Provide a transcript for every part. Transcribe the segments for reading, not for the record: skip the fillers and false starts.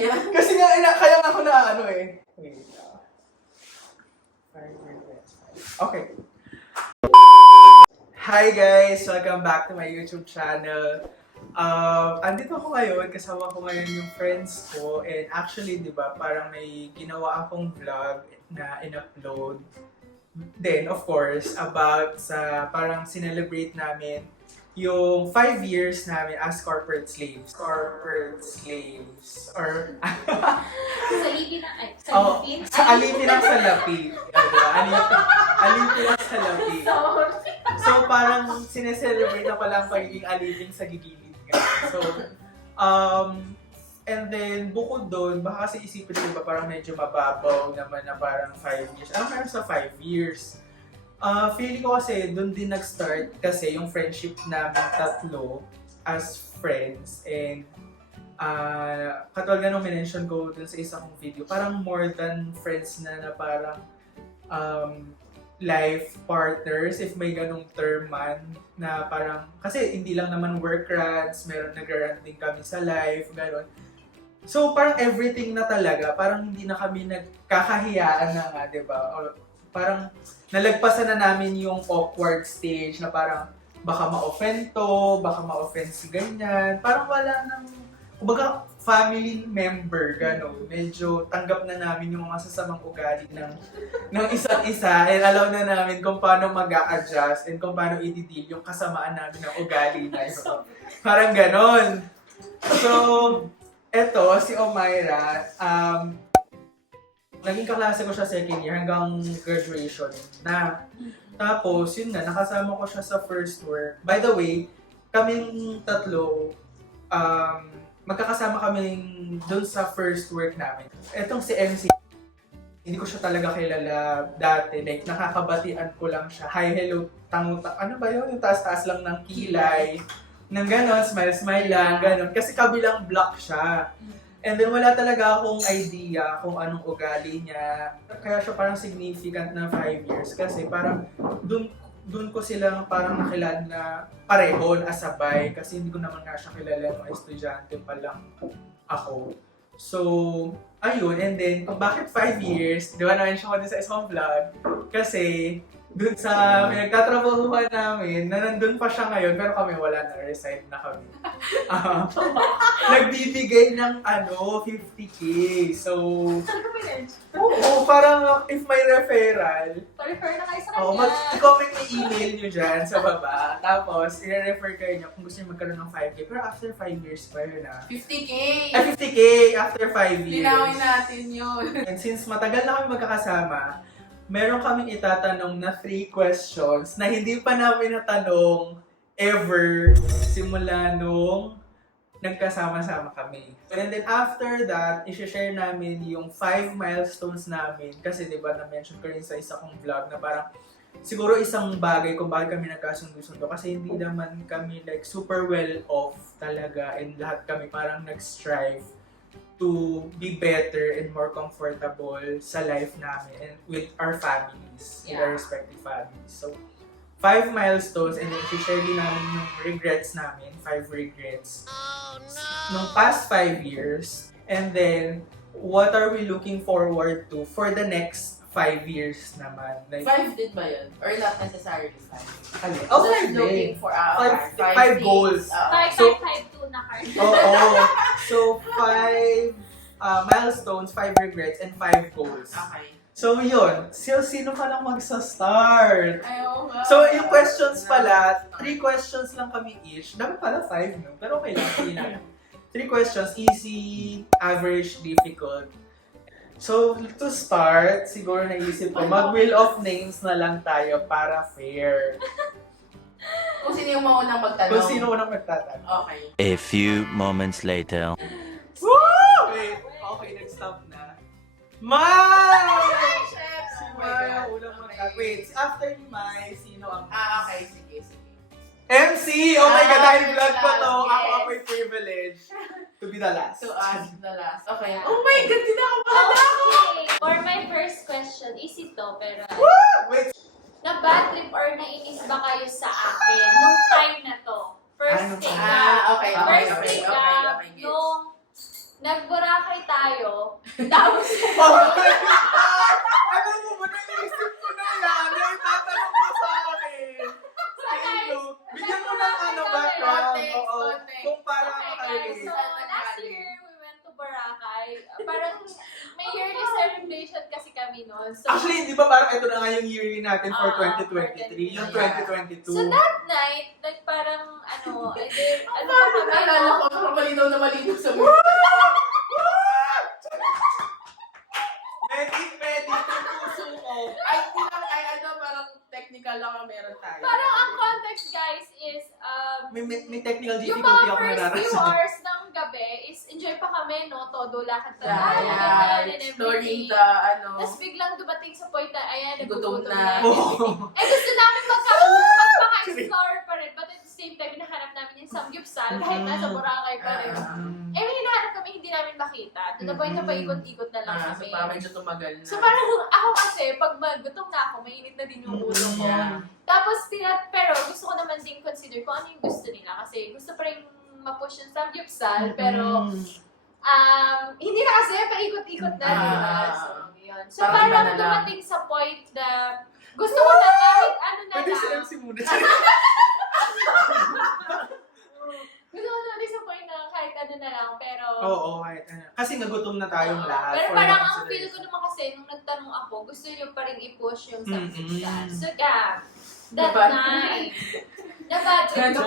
yan. Kasi nga, kaya nga ako na ano eh. Wait. Okay. Hi guys! Welcome back to my YouTube channel. Andito ako ngayon, kasama ko ngayon yung friends ko. And actually, di ba, parang may ginawa akong vlog na in-upload. Then, of course, about sa parang sinelebrate namin yung 5 years namin as corporate slaves. Corporate slaves. Or... Sa Libin na, ay, sa oh, Libin? sa alipin ang salapi. Alipin ang salapi. So, parang sineselebrate na pala ang pagiging alipin sa gigilid nga. So, and then, bukod doon, baka kasi isipin ko ba parang medyo mababaw naman na parang 5 years. Ano meron sa 5 years? Feeling ko kasi doon din nag-start kasi yung friendship namin tatlo as friends. And katulad nga nung mention ko dun sa isang video, parang more than friends na parang life partners, if may ganong term man, na parang, kasi hindi lang naman work rants, meron nagrarant din kami sa life, gano'n. So parang everything na talaga, parang hindi na kami nagkakahiyaan na nga, di ba? Parang nalagpasan na namin yung awkward stage na parang baka ma-offend to, baka ma-offend si ganyan. Parang wala nang, kumbaga family member, gano'n. Medyo tanggap na namin yung mga sasamang ugali ng isa't isa and alam na namin kung paano mag-a-adjust and kung paano i-deal yung kasamaan namin ng ugali na yun. Parang gano'n. So, eto, si Omaira, naging kaklase ko siya second year hanggang graduation na. Tapos, yun na, nakasama ko siya sa first work. By the way, kaming tatlo, magkakasama kaming dun sa first work namin. Etong si MC, hindi ko siya talaga kilala dati. Like, nakakabatian ko lang siya. Hi, hello, tango-tango. Ano ba yun? Yung taas-taas lang ng kilay. Nang gano'n, smile-smile lang, gano'n. Kasi kabilang block siya. And then wala talaga akong idea kung anong ugali niya. Kaya siya parang significant na 5 years kasi parang dun ko silang parang nakilala na pareho, asabay. Kasi hindi ko naman nga siya kilala ng estudyante pa lang ako. So, ayun. And then, kung bakit 5 years, di ba na-mention ko din sa isang vlog? Kasi, dun sa pinagtatrabahuhan namin, na nandun pa siya ngayon, pero kami wala na, resign na kami. Nagbibigay ng 50K. So, oo, parang if may referral, Pa-refer na kayo sa kanya. mag-comment may email nyo dyan sa baba. Tapos, i-refer kayo nyo kung gusto nyo magkaroon ng 5K. Pero after 5 years pa yun 50K! Ay, 50K after 5 years. Linawin natin yun. And since matagal na kami magkakasama, meron kaming itatanong na 3 questions na hindi pa namin natanong ever simula nung nagkasama-sama kami. And then after that, i-share namin yung 5 milestones namin. Kasi diba na-mention ko rin sa isa kong vlog na parang siguro isang bagay kung bakit kami nagkasundo-sundo. Kasi hindi naman kami like super well off talaga and lahat kami parang nag-strive to be better and more comfortable sa life namin and with our families, with our respective families. So, 5 milestones and then share din namin yung regrets namin, 5 regrets. Oh, no! Nung past 5 years. And then, what are we looking forward to for the next 5 years naman? Like, 5 din ba yun? Or not necessarily 5? Ano? Oh, Oh, 5 just looking din. for 5 goals. So- 5-5-5-2 na card. Oo. So, 5 milestones, 5 regrets, and 5 goals. Okay. So, yun. Sino ka lang magsa-start? Ayaw nga. So, yung questions pala, 3 questions lang kami each. Dapat pala 5, no? Pero okay lang, hindi na. 3 questions, easy, average, difficult. So, to start, siguro naisip ko, mag-wheel of names na lang tayo para fair. Kung sino yung maunang magtanong. Kung sino unang magtatanong. Okay. A few moments later. Woo! Wait, okay, nag-stop na. Mai! Chef! Si Mai ang unang magtatanong. Wait, after ni Mai, sino ang... Okay. Sige. MC! Oh my God, dahil Ah, vlog ko to. yes. Ako may privilege to be the last. To ask the last. Okay. Oh my God, tinakabahan ako! Okay. For my first question, easy to, pero... Wait, Na-bad trip or nainis ba kayo sa akin nung time na to? First Ano thing pa? na, Okay. first thing na, Okay. nung nag-Boracay tayo, tayo. Tapos, Oh my God! Alam mo ba, naisip ko na yan. Naitatanong mo sa akin. Hello. Bigyan mo ng background. Context, Oo. context. Kung para okay guys, makarelate. so last year, we went to Boracay. Parang may yearly celebration kasi kami noon. So, Actually, di ba parang ito na nga yung yearly natin for Ah, 2023, yung yeah. 2022. so that night, like parang ano pa kami, Naalala ko, malinaw na malinaw sa mga. Medic, yung puso ko. Parang technical lang ang meron tayo. Parang ang context guys is, May technical yung difficulty mga ako first few nararasan. hours ng gabi is enjoy pa kami, no? Todo, lakad tayo, Yeah, and exploring everything. the, Tapos biglang dumating sa point na, ayan, Gutom nagugutom na. na. Oo. Eh gusto namin magpaka-explore pa rin. But at the same time, hinahanap namin yung Samgyupsal kahit nasa Boracay pa rin. Eh, may hinahanap kami, hindi namin makita. To the point na paikot-ikot na lang so kami. parang medyo tumagal na. So parang ako kasi, pag gutom na ako, mainit na din yung ulo ko. Yeah. Tapos, pero gusto ko naman din consider kung ano yung gusto nila. Kasi gusto pa rin ma-push yung Samgyupsal, pero hindi na kasi, paikot-ikot na, di ba? So, yun. So, Parang iba parang na lang. dumating sa point na gusto ko na kahit ano na Pwede lang. silang simula. Gusto ko dumating sa point na kahit ano na lang, pero... Oo, kahit ano. Kasi nagutom na tayong lahat. Pero for parang the ang feel ko consideration. naman kasi, nung nagtanong ako, gusto niyo pa rin i-push yung Mm-mm. Samgyupsal. So, yeah. That Diba? night. Nabad trip ko.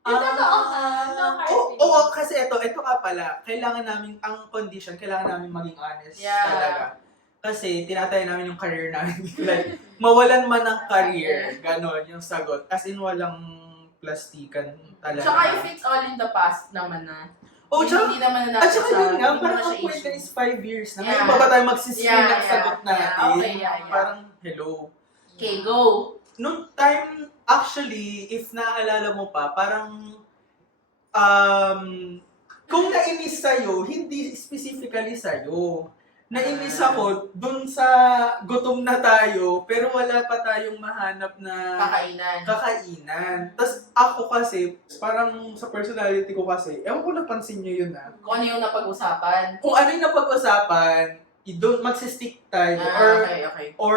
Ah, Yung totoo ka, no hard Oo, feelings. kasi ito ka pala, kailangan namin, ang condition, kailangan namin maging honest Yeah. talaga. Kasi tinatay namin yung career namin. Like, mawalan man ng career, ganon yung sagot. As in, walang plastikan talaga. Tsaka if it's all in the past naman na. Oh, tsaka, hindi naman na at saka yun nga, hindi parang naman ang siya point na issue. is 5 years na. Yeah. Ngayon pa ba tayo magsiscreen Yeah, ng sagot yeah. natin? Okay, yeah. Parang, hello. Okay, go. Nung time, actually, if naaalala mo pa, parang, kung nainis sa'yo, hindi specifically sa'yo. Nainis ako dun sa gutom na tayo, pero wala pa tayong mahanap na kakainan. Tapos ako kasi, parang sa personality ko kasi, ewan ko napansin nyo yun Kung ano yung napag-usapan. Kung ano yung napag-usapan, doon magsistick tayo. Okay. Or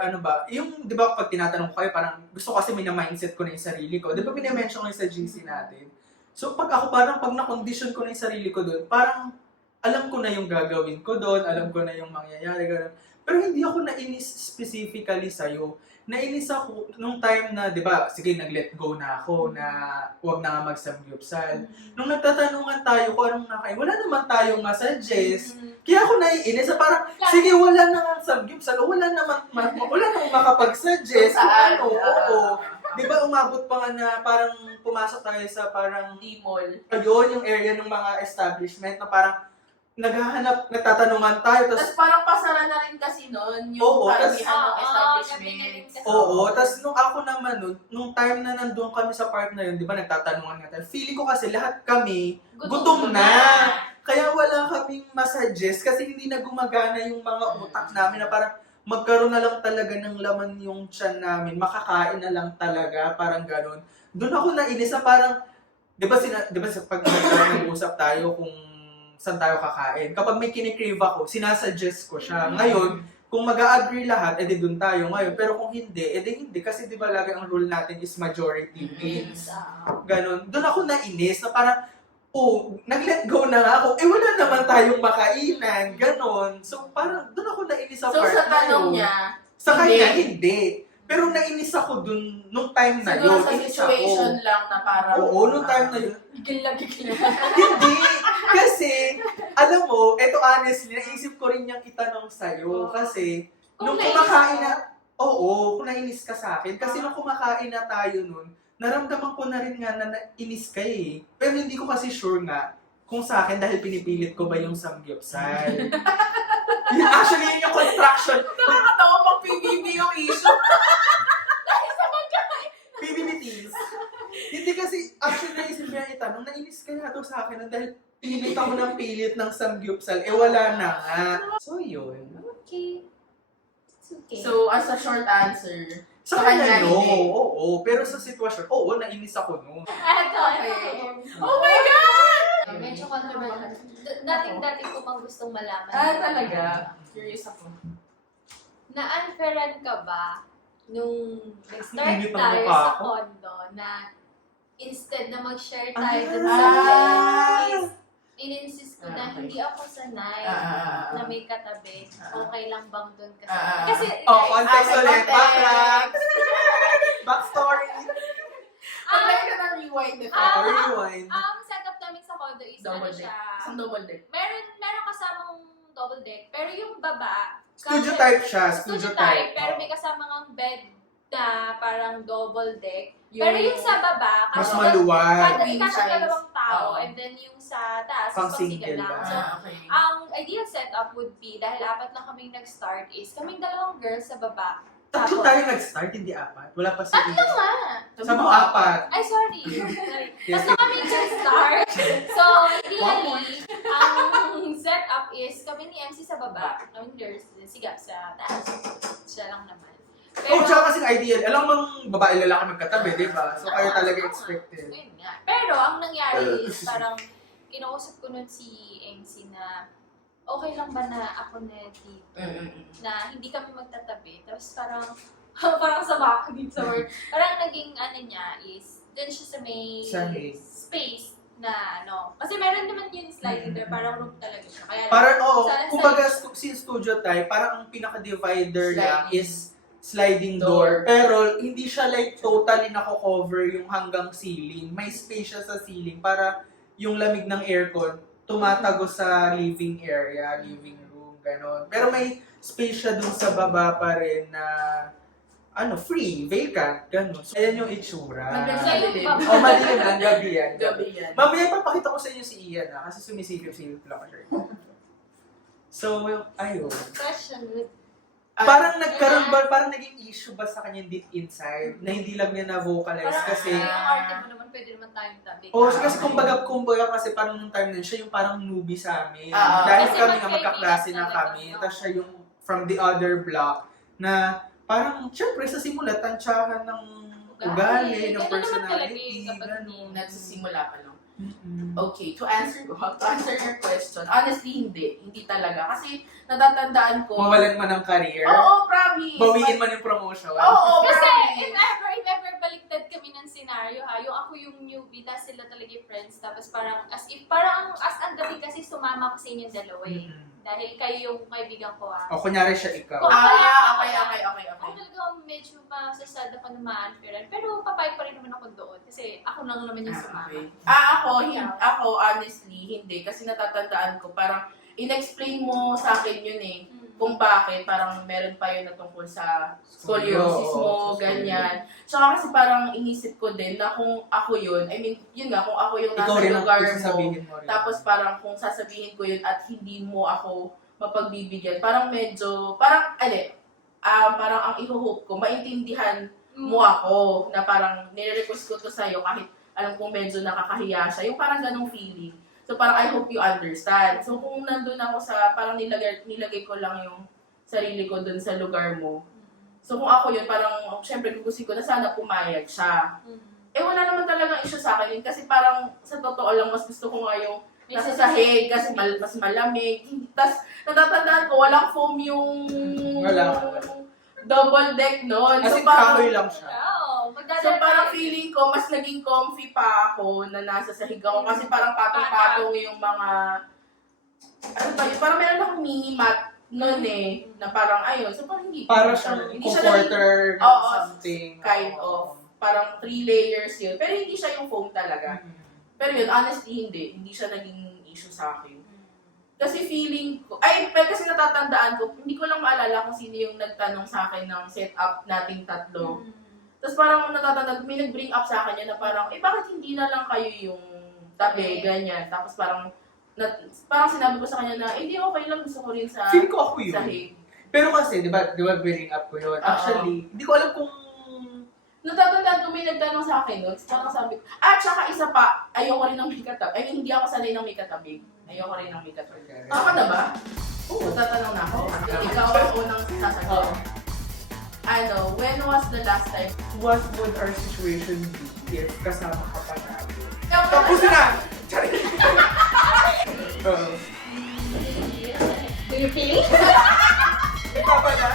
ano ba, yung, di ba pag tinatanong ko kayo, parang gusto ko kasi mindset ko na yung sarili ko. Di ba pinamention ko yung sa GC natin? So pag ako parang, pag na-condition ko na yung sarili ko doon, parang alam ko na yung gagawin ko doon, alam ko na yung mangyayari, gano'n. Pero hindi ako nainis specifically sa'yo. Nainis ako nung time na, di ba, sige, nag-let go na ako na huwag na nga mag-samgyupsal. Nung nagtatanungan tayo kung anong nakain, wala naman tayong masuggest. Kaya ako naiinis na parang, sige, wala na nga samgyupsal, wala namang makapag-suggest. Kung ano, oo. Di ba umabot pa nga na parang pumasok tayo sa parang D-mall. ayun, yung area ng mga establishment na parang nagtatanungan tayo. Tapos parang pasara na rin kasi noon yung Oo, karamihan ng gabi na establishment. rin kasi. Oo, tapos nung ako naman nung time na nandun kami sa part na yun, di ba nagtatanungan nga tayo, feeling ko kasi lahat kami gutom na. Kaya wala kaming masuggest kasi hindi na gumagana yung mga utak namin na parang magkaroon na lang talaga ng laman yung tiyan namin, makakain na lang talaga, parang gano'n. Doon ako nainis na parang, di ba sa pag nag-usap tayo kung saan tayo kakain, kapag may kinikrave ako, sinasuggest ko siya. Ngayon, kung mag-a-agree lahat, edi doon tayo ngayon. Pero kung hindi, edi hindi. Kasi di ba lagi ang rule natin is majority wins. Ganon. Doon ako nainis na parang, nag-let go na nga ako. Wala naman tayong makainan. Ganon. So parang doon ako nainis sa So part sa na tanong yun. niya, Sa kanya, hindi. Pero nainis ako dun, nung time na siguro yun. sa Inis situation ako. lang na parang... Oo, nung time na yun. Gigil na. Hindi. Kasi, alam mo, eto honestly, naisip ko rin niyang itanong sa'yo. Kasi, nung kumakain na, kung nainis ka sa akin. Kasi nung kumakain na tayo nun, naramdaman ko na rin nga na nainis ka eh. Pero hindi ko kasi sure nga kung sa akin dahil pinipilit ko ba yung samgyupsal. Actually, yun yung contraction. Nakakatawa pang PBB yung issue. PBBTs. Hindi kasi, actually, naisip niya itanong, nainis ka na to sa akin dahil pilit ako ng pilit ng samgyupsal. Wala na nga. So, yun. Okay. It's okay. So, as a short answer, Sa kanya, no. Oo. Pero sa sitwasyon, nainis ako no. Eto. Oh my God! Medyo controversial. dating-dati ko pang gustong malaman. Talaga? Curious ako. Na-unfairan ka ba nung nag-start Hindi pa tayo mukha sa ako. condo na instead na mag-share tayo dun sa Ah. bed, is in-insist ko na Okay. hindi ako sanay na may katabi. Okay lang bang dun kasi? Kasi, Oh, context Ah, ulit. context. Backtrack. Backstory. Pag-try ka na rewind ito. Rewind. ang setup namin sa condo is Double ano deck. siya, Isang double deck. meron kasamang double deck, pero yung baba, Studio kasi- type siya. Studio type, pero may kasamang bed na parang double deck. Pero yung sa baba, Mas kasi maluwag. Queen kasi size. dalawang tao, Oo. and then yung sa taas, Pang pang single single lang. lang. So, Okay. ang ideal setup would be, dahil apat lang kaming nag-start, is kaming dalawang girls sa baba. Tatlo tayo nag-start, hindi apat. Wala pa si Tatlo nga! Sa mga apat. Ay, sorry. Yes. Tatlo kami nag-start. So, ideally, ang setup is kami ni MC sa baba, kami girls, si Gab sa taas. Siya lang naman. Oh, tsaka kasing ideal. Alam mong babae lalaki magkatabi, di ba? So, kayo talaga Oo. expected. Ayun nga. Pero ang nangyari is parang kinausap ko nun si MC na okay lang ba na ako na dito, na hindi kami magtatabi. Tapos parang, parang sama ako dito sa word. Parang naging ano niya is, dun siya sa may Sa may- space na ano. Kasi meron naman yung sliding door, parang room talaga siya. Kaya Parang, oo, Sa- kumbaga, si studio type, parang ang pinaka-divider lang Sliding. is sliding door. Pero, hindi siya like totally nako-cover yung hanggang ceiling. May space siya sa ceiling para yung lamig ng aircon tumatago sa living area, living room, gano'n. Pero may space siya dun sa baba pa rin na free, vacant, gano'n. So, ayan yung itsura. So, yung baba. Oh, madilim lang, gabi yan. Gabi yan. Mamaya ipapakita ko sa inyo si Ian kasi sumisilip-silip lang siya. So, ayun. question with Parang nagkaroon ba, parang naging issue ba sa kanya deep inside na hindi lang niya na-vocalize parang kasi... yung arte mo naman, pwede naman tayong tabi. Oh, kasi kumbaga kasi parang nung time na yun, siya yung parang newbie sa amin. Ah, Dahil kasi kami nga magkaibigan magkaklase na talaga, kami. no? Tapos siya yung from the other block na parang, syempre, sa simula, tansyahan ng ugali, ng Ganun naman talaga personality, yung kapag gano'n. Nagsisimula pa lang. Mm-mm. Okay, to answer your question, honestly, hindi talaga. Kasi natatandaan ko... Mawalan man ng career, Oo, promise. bawiin man yung promotion. Oo, Kasi, promise. if ever baliktad kami ng scenario ha, yung ako yung newbie, tapos sila talaga yung friends, tapos parang, as ang gabi kasi sumama ko sa inyong dalawa eh. Mm-mm. Dahil kayo yung kaibigan ko ha. O, kunyari siya ikaw. Okay. Ako talaga medyo masasad ako na ma-unfairan, pero papayag pa rin naman ako doon, kasi ako lang naman yung sumama. Ako, honestly, hindi. Kasi natatandaan ko, parang, in-explain mo sa akin yun eh. Kung bakit, parang meron pa yun na tungkol sa scoliosis mo, Oo, ganyan. Tsaka kasi parang inisip ko din na kung ako yun, I mean, yun nga, kung ako yung Ikaw nasa rin ang lugar mo, sasabihin mo rin. tapos parang kung sasabihin ko yun at hindi mo ako mapagbibigyan, parang medyo, parang ang iho-hope ko, maintindihan mo ako, na parang nire-request ko to sa'yo kahit alam kong medyo nakakahiya siya, yung parang ganong feeling. So parang I hope you understand. So kung nandun ako sa, parang nilagay ko lang yung sarili ko dun sa lugar mo. So kung ako yun, parang syempre gugusin ko na sana pumayag siya. Wala naman talagang issue sa akin yun kasi parang sa totoo lang mas gusto ko nga yung nasa sahig kasi mas malamig. Tapos natatandaan ko, walang foam yung Wala. double deck noon. Kasi parang, kahoy lang siya. Oo, So parang feeling ko, mas naging comfy pa ako na nasa sahig ako kasi parang patong-patong yung mga, ano ba yun, parang meron akong mini mat noon eh, na parang ayun, so parang hindi. Para siyang hindi siya comforter naging- Oo, something. kind of, parang 3 layers yun, pero hindi siya yung foam talaga. Pero yun, honestly, hindi siya naging issue sa akin. Kasi feeling ko, kasi natatandaan ko, hindi ko lang maalala kung sino yung nagtanong sa akin ng setup nating tatlo. Tapos parang natatandaan ko, may nag-bring up sa akin yun na parang, bakit hindi na lang kayo yung tabi, ganyan. Tapos parang sinabi ko sa kanya na, hindi okay lang, gusto ko rin sa Feel ko ako yun. sahig. Pero kasi, di ba bring up ko yun. Actually, hindi ko alam kung... Natatandaan ko, may nagtanong sa akin doon. Parang sabi ko, tsaka isa pa, ayoko rin ng may katabi. I mean, hindi ako sanay ng may katabi. Ayoko rin ng may katabi. Ako na ba? Oo, tatanong na ako. Ikaw ang unang sasagot. When was the last time? What would our situation be if kasama ka pa natin? Tapos na! you feel it? Ikaw pala?